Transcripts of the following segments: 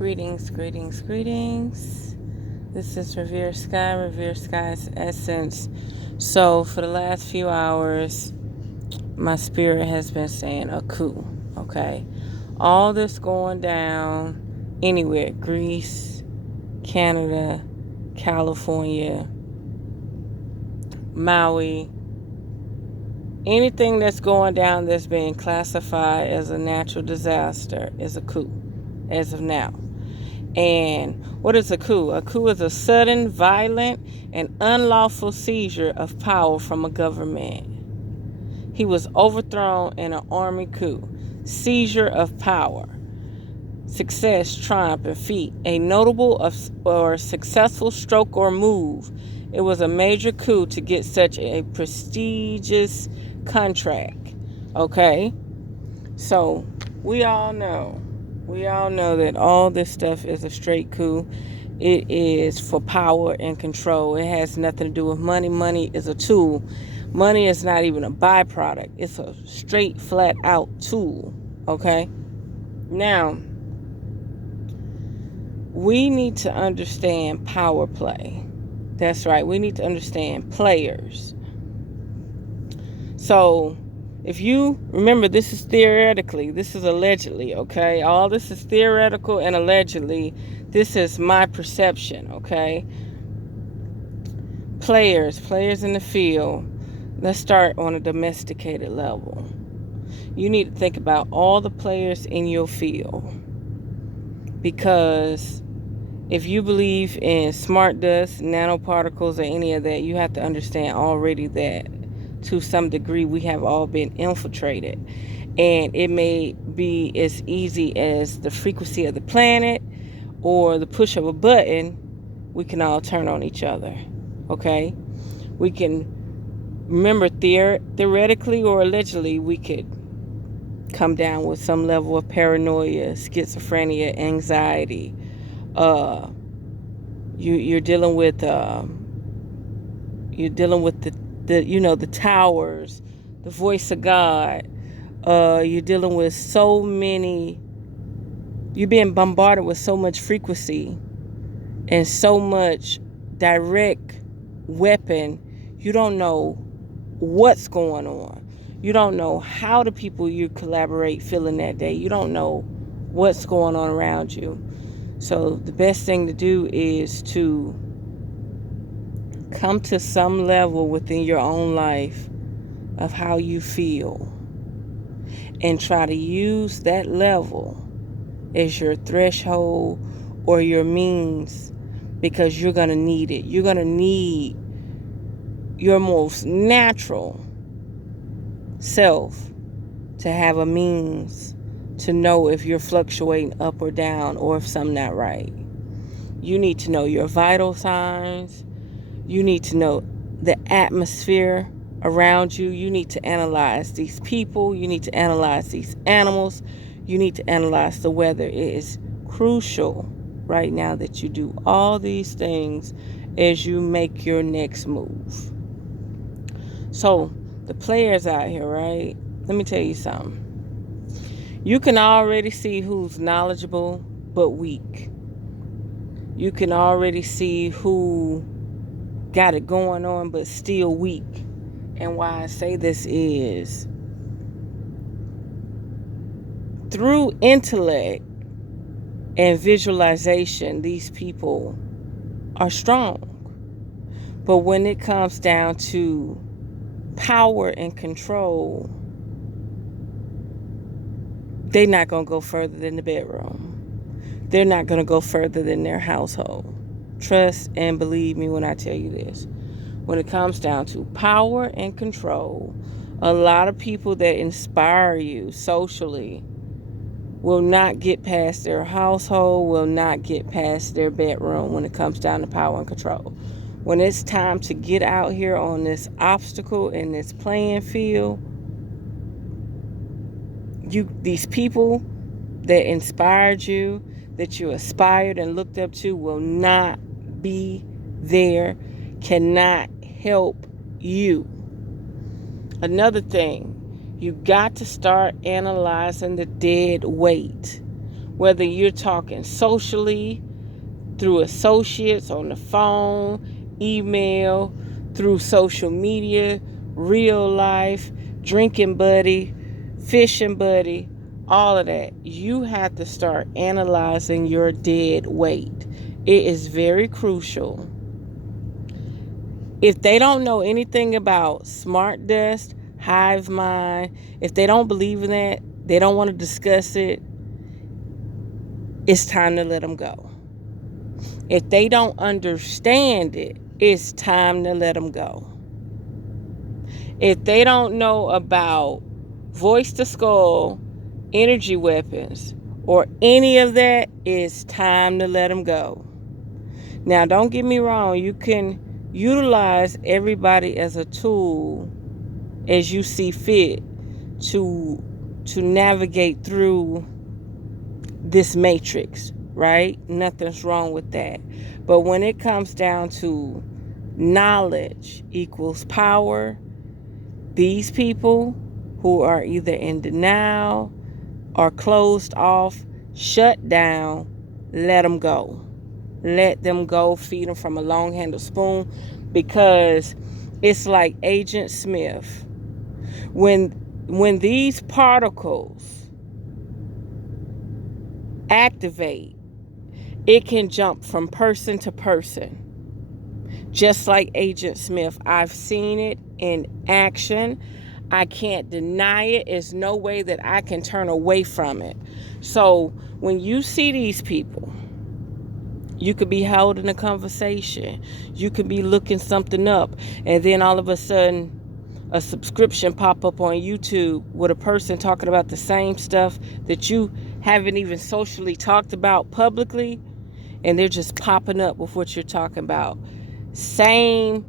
Greetings. This is Revere Sky's Essence. So, for the last few hours, my spirit has been saying a coup, okay? All this going down anywhere, Greece, Canada, California, Maui, anything that's going down that's being classified as a natural disaster is a coup as of now. And what is a coup? A coup is a sudden, violent, and unlawful seizure of power from a government. He was overthrown in an army coup. Seizure of power. Success, triumph, and feat. A notable or successful stroke or move. It was a major coup to get such a prestigious contract. Okay? So, we all know that all this stuff is a straight coup. It is for power and control. It has nothing to do with money. Money is a tool. Money is not even a byproduct. It's a straight, flat out tool. Okay? Now, we need to understand power play. That's right. We need to understand players. So, if you remember, this is theoretically, this is allegedly, okay? All this is theoretical and allegedly. This is my perception, okay? Players in the field. Let's start on a domesticated level. You need to think about all the players in your field. Because if you believe in smart dust, nanoparticles, or any of that, you have to understand already that to some degree we have all been infiltrated, and it may be as easy as the frequency of the planet or the push of a button. We can all turn on each other. Okay, we can remember theoretically or allegedly we could come down with some level of paranoia, schizophrenia, anxiety. You're dealing with the the towers, the voice of God. You're dealing with so many. You're being bombarded with so much frequency and so much direct weapon. You don't know what's going on. You don't know how the people you collaborate feeling that day. You don't know what's going on around you. So the best thing to do is to come to some level within your own life of how you feel and try to use that level as your threshold or your means, because you're going to need it. You're going to need your most natural self to have a means to know if you're fluctuating up or down or if something's not right. You need to know your vital signs. You need to know the atmosphere around you. You need to analyze these people. You need to analyze these animals. You need to analyze the weather. It is crucial right now that you do all these things as you make your next move. So, the players out here, right? Let me tell you something. You can already see who's knowledgeable but weak. You can already see who got it going on but still weak. And why I say this is through intellect and visualization, these people are strong. But when it comes down to power and control, they're not going to go further than the bedroom. They're not going to go further than their household. Trust and believe me when I tell you this. When it comes down to power and control, a lot of people that inspire you socially will not get past their household, will not get past their bedroom when it comes down to power and control. When it's time to get out here on this obstacle in this playing field, these people that inspired you, that you aspired and looked up to, will not be there, cannot help you. Another thing, you got to start analyzing the dead weight. whether you're talking socially, through associates, on the phone, email, through social media, real life, drinking buddy, fishing buddy, all of that. You have to start analyzing your dead weight. It is very crucial. If they don't know anything about smart dust, hive mind, if they don't believe in that, they don't want to discuss it, it's time to let them go. If they don't understand it, it's time to let them go. If they don't know about voice to skull, energy weapons, or any of that, it's time to let them go. Now, don't get me wrong. You can utilize everybody as a tool as you see fit to navigate through this matrix, right? Nothing's wrong with that. But when it comes down to knowledge equals power, these people who are either in denial or closed off, shut down, let them go. Let them go. Feed them from a long-handled spoon, because it's like Agent Smith. When these particles activate, it can jump from person to person. Just like Agent Smith. I've seen it in action. I can't deny it. There's no way that I can turn away from it. So when you see these people, you could be holding a conversation. You could be looking something up, and then all of a sudden a subscription pop up on YouTube with a person talking about the same stuff that you haven't even socially talked about publicly, and they're just popping up with what you're talking about. Same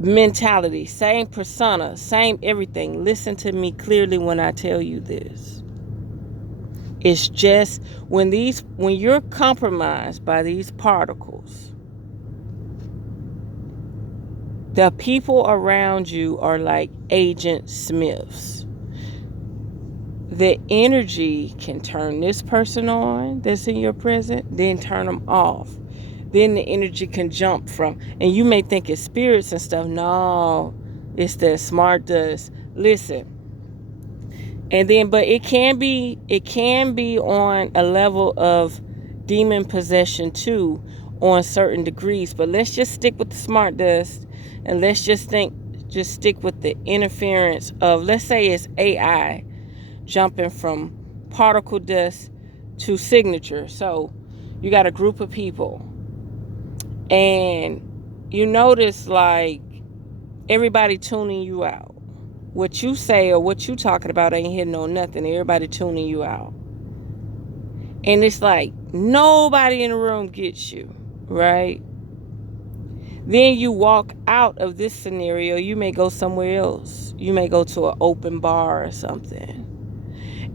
mentality, same persona, same everything. Listen to me clearly when I tell you this. It's just when you're compromised by these particles, the people around you are like Agent Smiths. The energy can turn this person on that's in your present, then turn them off. Then the energy can jump from, and you may think it's spirits and stuff. No, it's the smart dust. Listen. And then, but it can be on a level of demon possession too, on certain degrees. But let's just stick with the smart dust, and let's just stick with the interference of, let's say it's AI jumping from particle dust to signature. So you got a group of people, and you notice like everybody tuning you out. What you say or what you talking about ain't hitting on nothing. Everybody tuning you out. And it's like nobody in the room gets you, right? Then you walk out of this scenario. You may go somewhere else. You may go to an open bar or something.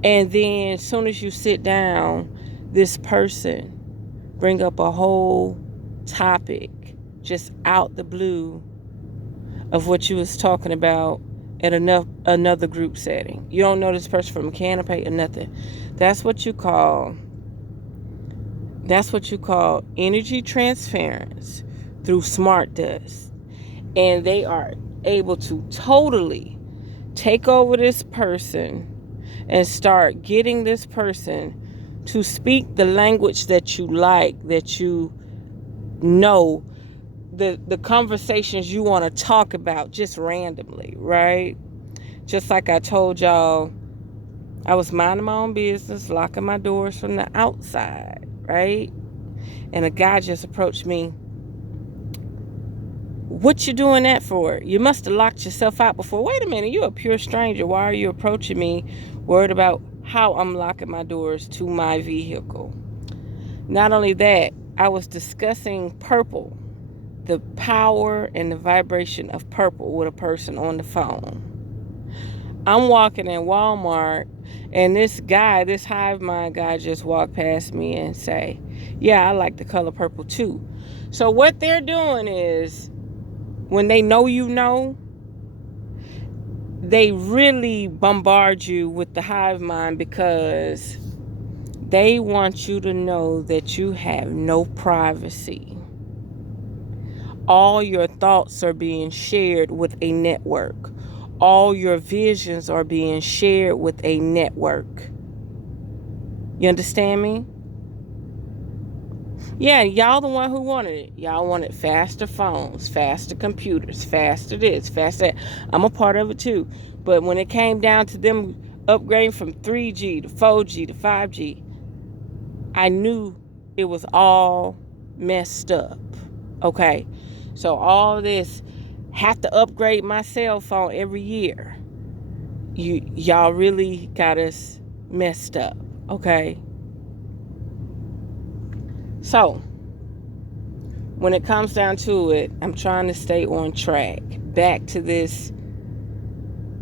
And then as soon as you sit down, this person bring up a whole topic just out the blue of what you was talking about at another group setting. You don't know this person from a can of paint or nothing. That's what you call energy transference through smart dust. And they are able to totally take over this person and start getting this person to speak the language that you like, that you know, the conversations you want to talk about just randomly, right? Just like I told y'all, I was minding my own business, locking my doors from the outside, right? And a guy just approached me. What you doing that for? You must have locked yourself out before. Wait a minute, you're a pure stranger. Why are you approaching me worried about how I'm locking my doors to my vehicle? Not only that, I was discussing purple, the power and the vibration of purple with a person on the phone. I'm walking in Walmart, and this Hive Mind guy just walked past me and say, yeah, I like the color purple too. So what they're doing is, when they know you know, they really bombard you with the hive mind because they want you to know that you have no privacy. All your thoughts are being shared with a network. All your visions are being shared with a network. You understand me? Yeah, y'all the one who wanted it. Y'all wanted faster phones, faster computers, faster this, faster that. I'm a part of it too. But when it came down to them upgrading from 3G to 4G to 5G, I knew it was all messed up. Okay? So all this, have to upgrade my cell phone every year. Y'all really got us messed up. Okay? So, when it comes down to it, I'm trying to stay on track. Back to this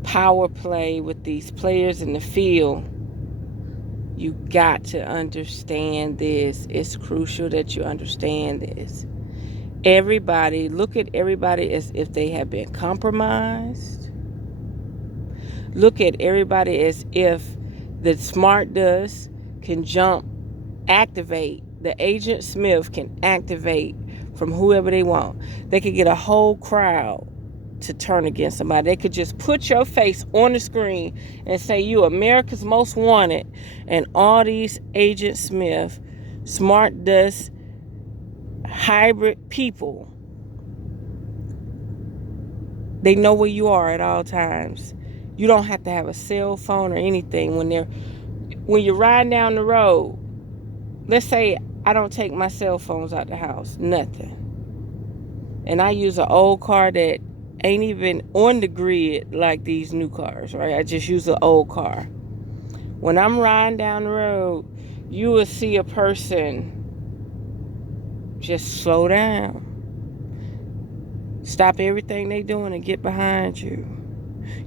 power play with these players in the field. You got to understand this. It's crucial that you understand this. Everybody, look at everybody as if they have been compromised. Look at everybody as if the smart dust can activate. The Agent Smith can activate from whoever they want. They could get a whole crowd to turn against somebody. They could just put your face on the screen and say you America's Most Wanted, and all these Agent Smith, smart dust, hybrid people, they know where you are at all times. You don't have to have a cell phone or anything when you're riding down the road. Let's say I don't take my cell phones out the house, nothing. And I use an old car that ain't even on the grid like these new cars, right? I just use an old car. When I'm riding down the road, you will see a person just slow down. Stop everything they doing and get behind you.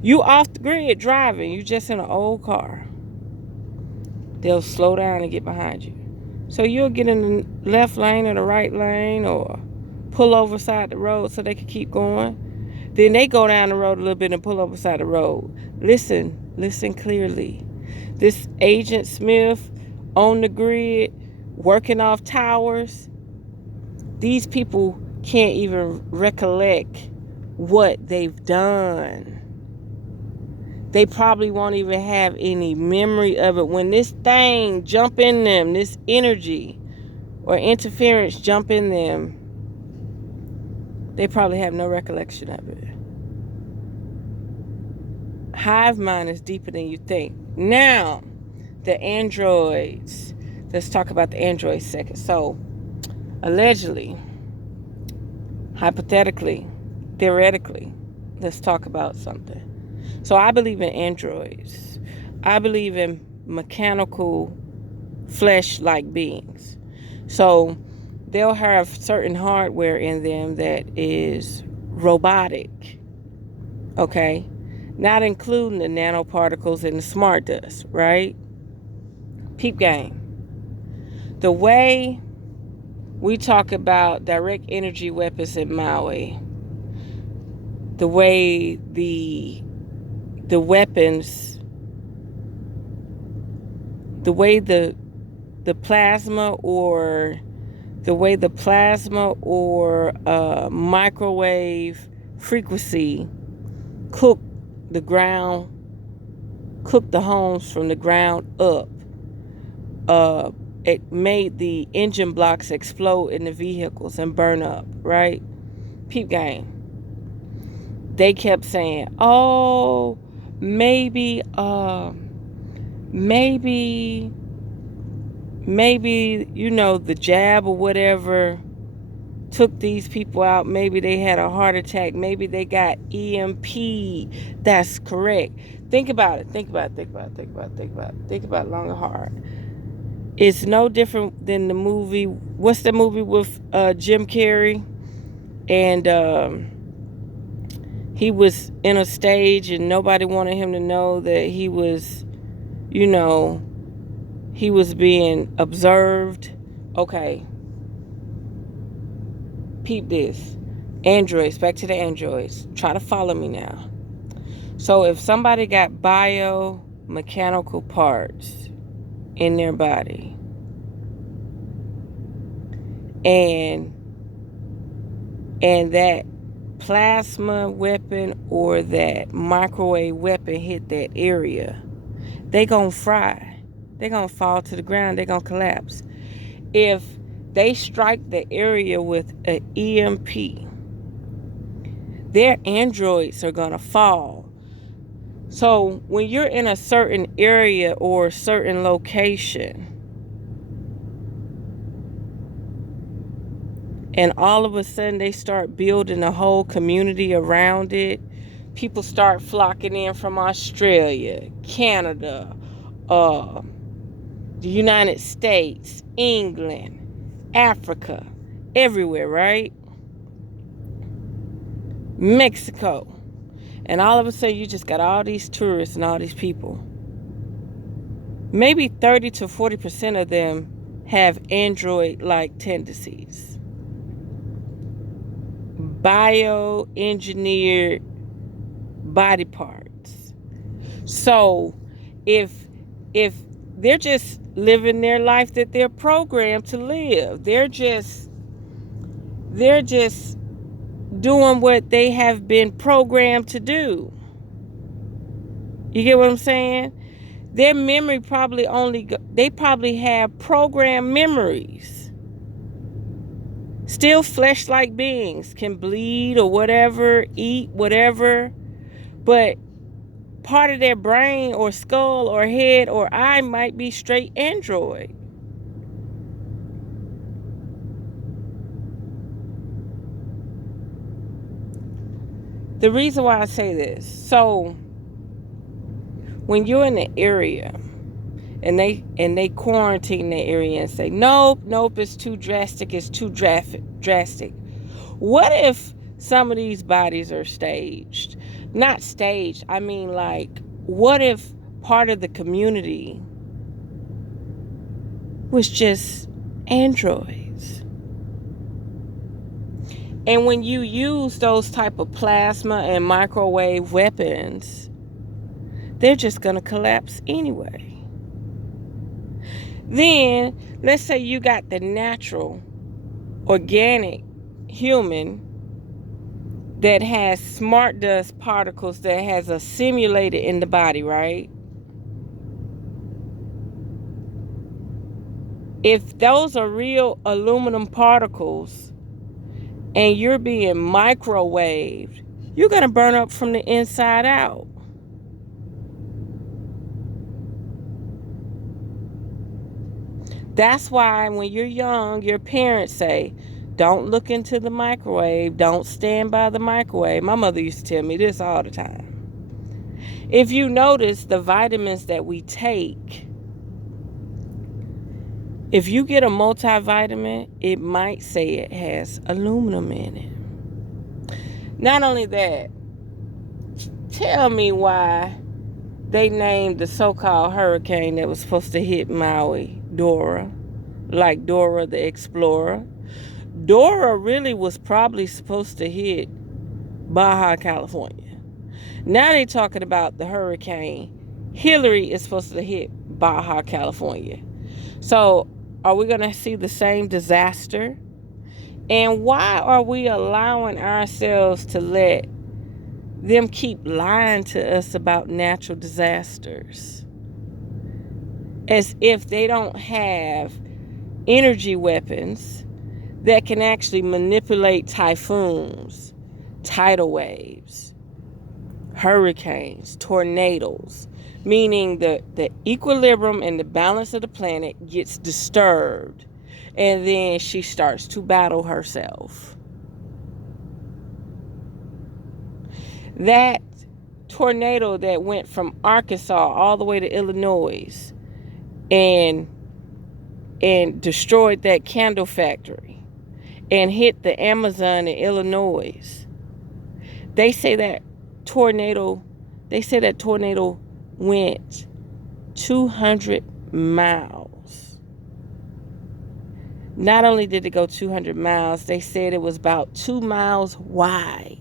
You off the grid driving, you just in an old car. They'll slow down and get behind you. So you'll get in the left lane or the right lane or pull over side the road so they can keep going. Then they go down the road a little bit and pull over side the road. Listen clearly. This Agent Smith on the grid, working off towers, these people can't even recollect what they've done. They probably won't even have any memory of it. When this thing jump in them, this energy or interference jump in them, they probably have no recollection of it. Hive mind is deeper than you think. Now, the androids. Let's talk about the androids second. So, allegedly, hypothetically, theoretically, let's talk about something. So I believe in androids. I believe in mechanical flesh-like beings. So they'll have certain hardware in them that is robotic. Okay? Not including the nanoparticles and the smart dust, right? Peep game. The way we talk about direct energy weapons in Maui, the way the weapons, the way the plasma or microwave frequency cook the homes from the ground up. It made the engine blocks explode in the vehicles and burn up, right? Peep game. They kept saying, oh, maybe, the jab or whatever took these people out. Maybe they had a heart attack. Maybe they got EMP. That's correct. Think about it long and hard. It's no different than the movie. What's the movie with Jim Carrey? And he was in a stage and nobody wanted him to know that he was, he was being observed. Okay. Peep this. Androids, back to the androids. Try to follow me now. So if somebody got biomechanical parts in their body, and that plasma weapon or that microwave weapon hit that area, they gonna fry. They gonna fall to the ground. They gonna collapse. If they strike the area with an EMP, their androids are gonna fall. So when you're in a certain area or a certain location, and all of a sudden they start building a whole community around it, people start flocking in from Australia, Canada, the United States, England, Africa, everywhere, right? Mexico. And all of a sudden you just got all these tourists and all these people. Maybe 30 to 40% of them have android-like tendencies. Bioengineered body parts. So if they're just living their life that they're programmed to live, they're just doing what they have been programmed to do. You get what I'm saying? Their memory they probably have programmed memories. Still flesh-like beings, can bleed or whatever, eat whatever, but part of their brain or skull or head or eye might be straight android. The reason why I say this, so when you're in the area and they quarantine the area and say, nope, it's too drastic, it's too drastic. What if some of these bodies are staged? Not staged, I mean, like, what if part of the community was just androids? And when you use those type of plasma and microwave weapons, they're just going to collapse anyway. Then, let's say you got the natural, organic human that has smart dust particles that has assimilated in the body, right? If those are real aluminum particles and you're being microwaved, you're going to burn up from the inside out. That's why when you're young, your parents say, don't look into the microwave, don't stand by the microwave. My mother used to tell me this all the time. If you notice the vitamins that we take, if you get a multivitamin, it might say it has aluminum in it. Not only that, tell me why they named the so-called hurricane that was supposed to hit Maui Dora, like Dora the Explorer. Dora really was probably supposed to hit Baja California. Now they're talking about the hurricane Hillary is supposed to hit Baja California. So are we going to see the same disaster? And why are we allowing ourselves to let them keep lying to us about natural disasters? As if they don't have energy weapons that can actually manipulate typhoons, tidal waves, hurricanes, tornadoes, meaning the equilibrium and the balance of the planet gets disturbed, and then she starts to battle herself. That tornado that went from Arkansas all the way to Illinois and destroyed that candle factory and hit the Amazon in Illinois. They say that tornado went 200 miles. Not only did it go 200 miles, they said it was about 2 miles wide.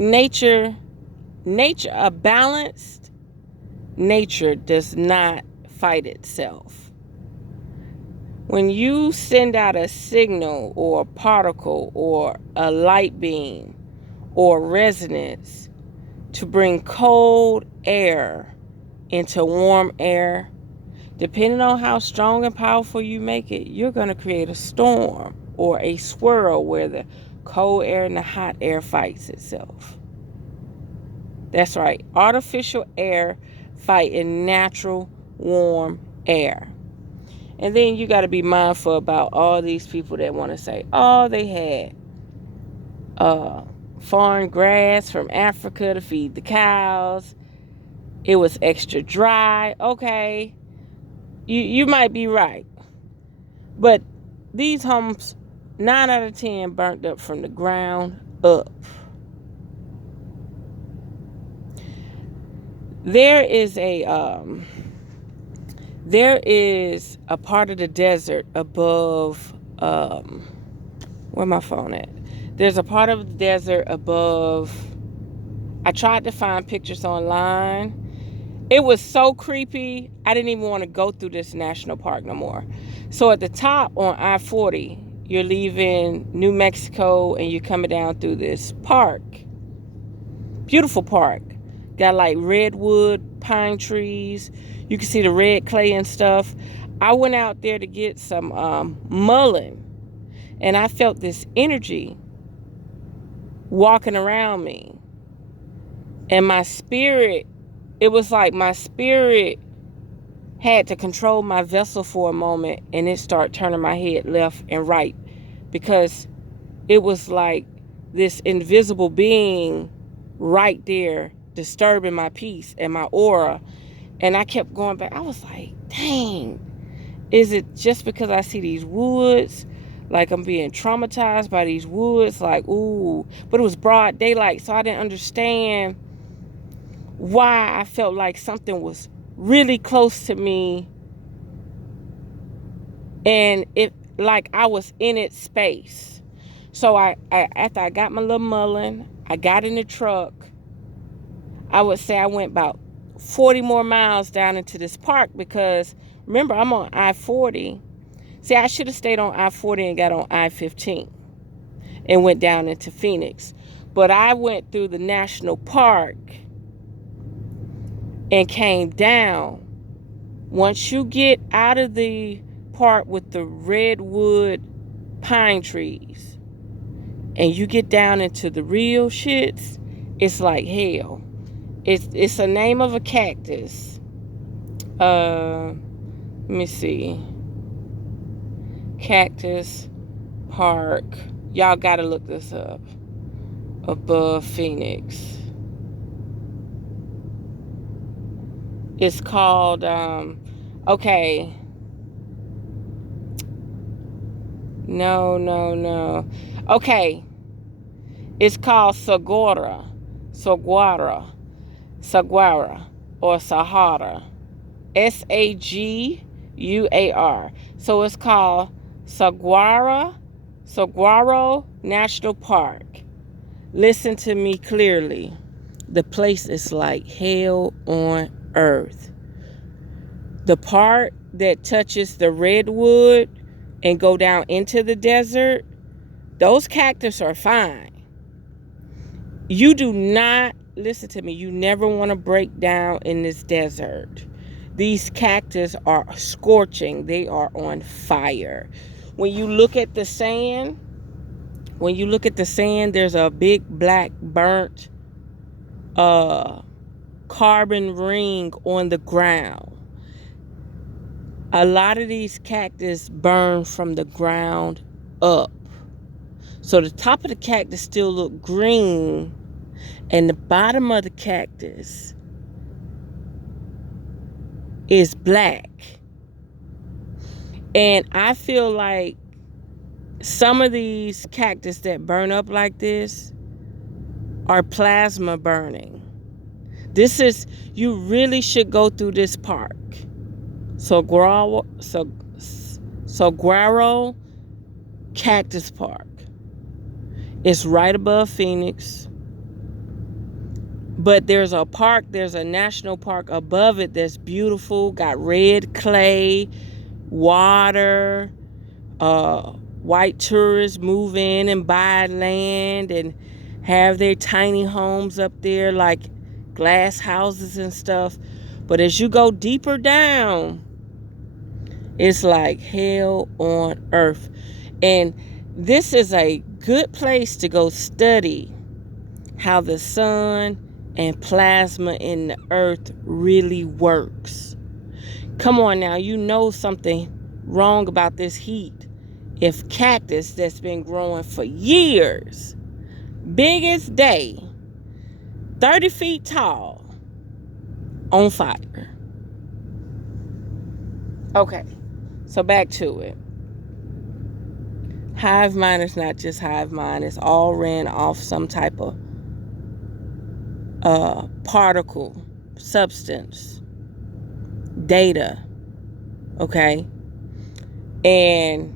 nature, a balanced nature does not fight itself. When you send out a signal or a particle or a light beam or resonance to bring cold air into warm air, depending on how strong and powerful you make it, you're going to create a storm or a swirl where the cold air and the hot air fights itself. That's right. Artificial air fighting natural warm air. And then you got to be mindful about all these people that want to say, oh, they had foreign grass from Africa to feed the cows. It was extra dry. Okay, you might be right. But these homes, 9 out of 10 burnt up from the ground up. There is a part of the desert above where my phone at? There's a part of the desert above. I tried to find pictures online. It was so creepy. I didn't even want to go through this national park no more. So at the top on I-40, you're leaving New Mexico and you're coming down through this park. Beautiful park. Got like redwood, pine trees. You can see the red clay and stuff. I went out there to get some mullein, and I felt this energy walking around me. And my spirit, it was like my spirit had to control my vessel for a moment, and it started turning my head left and right because it was like this invisible being right there disturbing my peace and my aura. And I kept going back. I was like, dang, is it just because I see these woods? Like I'm being traumatized by these woods? Like, ooh. But it was broad daylight, so I didn't understand why I felt like something was really close to me. And it, like I was in its space. So I after I got my little mullein, I got in the truck. I would say I went about 40 more miles down into this park because, remember, I'm on I-40. See, I should have stayed on I-40 and got on I-15 and went down into Phoenix. But I went through the national park and came down. Once you get out of the park with the redwood pine trees and you get down into the real shits, it's like hell. It's a name of a cactus. Let me see. Cactus Park. Y'all gotta look this up. Above Phoenix. It's called, okay. No. Okay. It's called Saguara or Sahara. Saguar. So it's called Saguaro National Park. Listen to me clearly. The place is like hell on earth. The part that touches the redwood and go down into the desert, those cactus are fine. You do not, listen to me, you never want to break down in this desert. These cactus are scorching. They are on fire. When you look at the sand, there's a big black burnt carbon ring on the ground. A lot of these cactus burn from the ground up. So the top of the cactus still look green, and the bottom of the cactus is black. And I feel like some of these cactus that burn up like this are plasma burning. You really should go through this park. Saguaro Cactus Park. It's right above Phoenix. But there's a park, there's a national park above it that's beautiful, got red clay, water, white tourists move in and buy land and have their tiny homes up there like glass houses and stuff. But as you go deeper down, it's like hell on earth. And this is a good place to go study how the sun and plasma in the earth really works. Come on now, you know something wrong about this heat. If cactus that's been growing for years, big as day, 30 feet tall, on fire. Okay, so back to it. Hive mind is not just hive mind. It's all ran off some type of particle, substance, data. Okay? And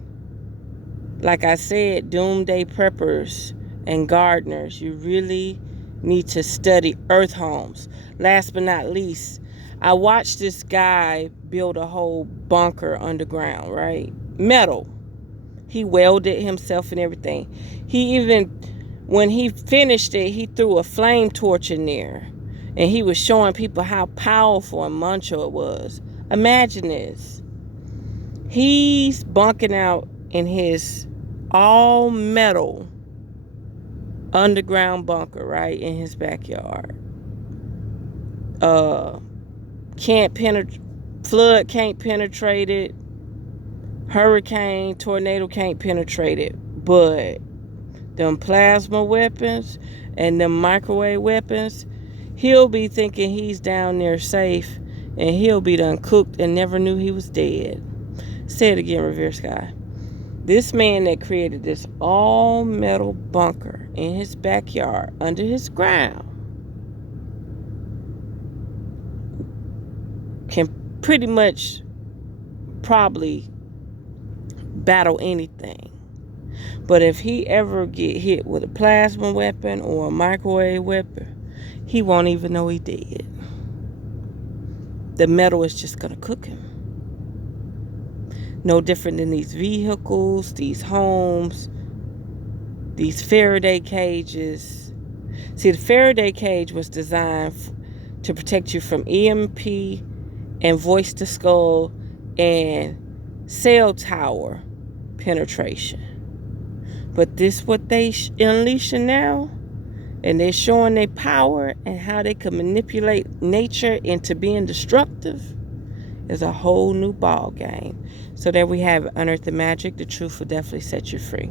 like I said, doomsday preppers and gardeners, you really need to study earth homes. Last but not least, I watched this guy build a whole bunker underground, right? Metal. He welded himself and everything. He even, when he finished it, he threw a flame torch in there. And he was showing people how powerful and macho it was. Imagine this. He's bunking out in his all metal underground bunker, right, in his backyard. Flood can't penetrate it. Hurricane, tornado can't penetrate it. But them plasma weapons and them microwave weapons, he'll be thinking he's down there safe, and he'll be done cooked and never knew he was dead. Say it again, Revere Sky. This man that created this all metal bunker in his backyard under his ground can pretty much probably battle anything. But if he ever get hit with a plasma weapon or a microwave weapon, he won't even know he did. The metal is just going to cook him. No different than these vehicles, these homes, these Faraday cages. See, the Faraday cage was designed to protect you from EMP and voice to skull and cell tower penetration. But this what they unleashing now, and they're showing their power and how they can manipulate nature into being destructive, is a whole new ball game. So there we have it. Unearth the magic. The truth will definitely set you free.